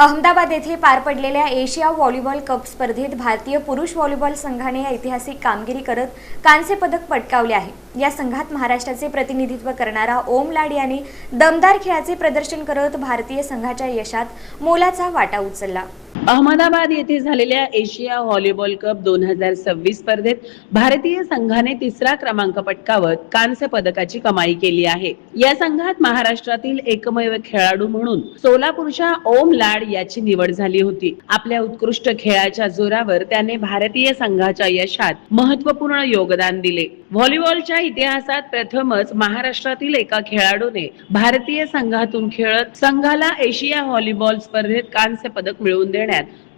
अहमदाबाद येथे पार पडलेल्या एशिया व्हॉलीबॉल कप स्पर्धेत भारतीय पुरुष व्हॉलीबॉल संघाने ऐतिहासिक कामगिरी करत कांस्य पदक पटकावले आहे। या संघात महाराष्ट्राचे प्रतिनिधित्व करणारा ओम लाड याने दमदार खेळाचे प्रदर्शन करत भारतीय संघाच्या यशात मोलाचा वाटा उचलला। अहमदाबाद येथे झालेल्या एशिया व्हॉलीबॉल कप 2026 स्पर्धेत भारतीय संघाने तिसरा क्रमांक पटकावत कांस्य पदकाची कमाई केली आहे। या संघात महाराष्ट्रातील एकमेव खेळाडू म्हणून सोलापूरच्या ओम लाड याची निवड झाली होती। आपल्या उत्कृष्ट खेळाच्या जोरावर त्याने भारतीय संघाच्या यशात महत्त्वपूर्ण योगदान दिले। व्हॉलीबॉलच्या इतिहासात प्रथमच महाराष्ट्रातील एका खेळाडूने भारतीय संघातून खेळत संघाला एशिया व्हॉलीबॉल स्पर्धेत कांस्य पदक मिळवून देण्यात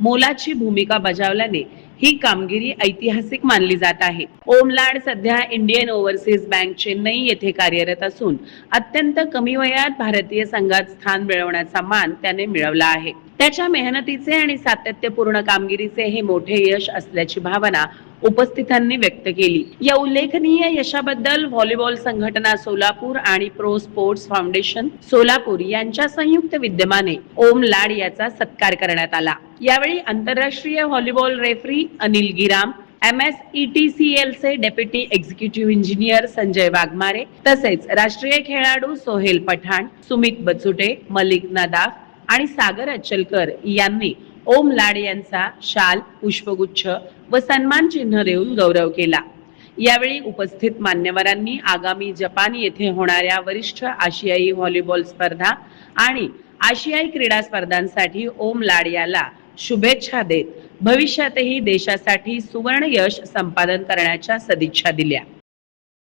मोलाची भूमिका बजावल्याने ही कामगिरी ऐतिहासिक मानली जात आहे। ओम लाड सध्या इंडियन ओव्हरसीज बँक चेन्नई येथे कार्यरत असून अत्यंत कमी वयात भारतीय संघात स्थान मिळवण्याचा मान त्याने मिळवला आहे। त्याच्या मेहनतीचे आणि सातत्यपूर्ण कामगिरीचे हे मोठे यश असल्याची भावना उपस्थितांनी व्यक्त केली। या उल्लेखनीय यशाबद्दल व्हॉलीबॉल संघटना सोलापूर आणि प्रो स्पोर्ट्स फाउंडेशन सोलापूर यांच्या संयुक्त विद्यमाने ओम लाड याचा सत्कार करण्यात आला। यावेळी आंतरराष्ट्रीय volleyball referee Anil Giram, MSETCL चे deputy executive engineer Sanjay Waghmare तसेच राष्ट्रीय खेळाडू सोहेल पठाण, सुमित बचुटे, मलिक नदाफ आणि सागर अचलकर यांनी ओम लाड यांचा शाल, पुष्पगुच्छ व सन्मान चिन्ह देऊन गौरव केला। यावेळी उपस्थित मान्यवरांनी आगामी जपान येथे होणाऱ्या वरिष्ठ आशियाई व्हॉलीबॉल स्पर्धा आणि आशियाई क्रीडा स्पर्धांसाठी ओम लाड याला शुभेच्छा देत भविष्यातही देशासाठी सुवर्ण यश संपादन करण्याच्या सदिच्छा दिल्या।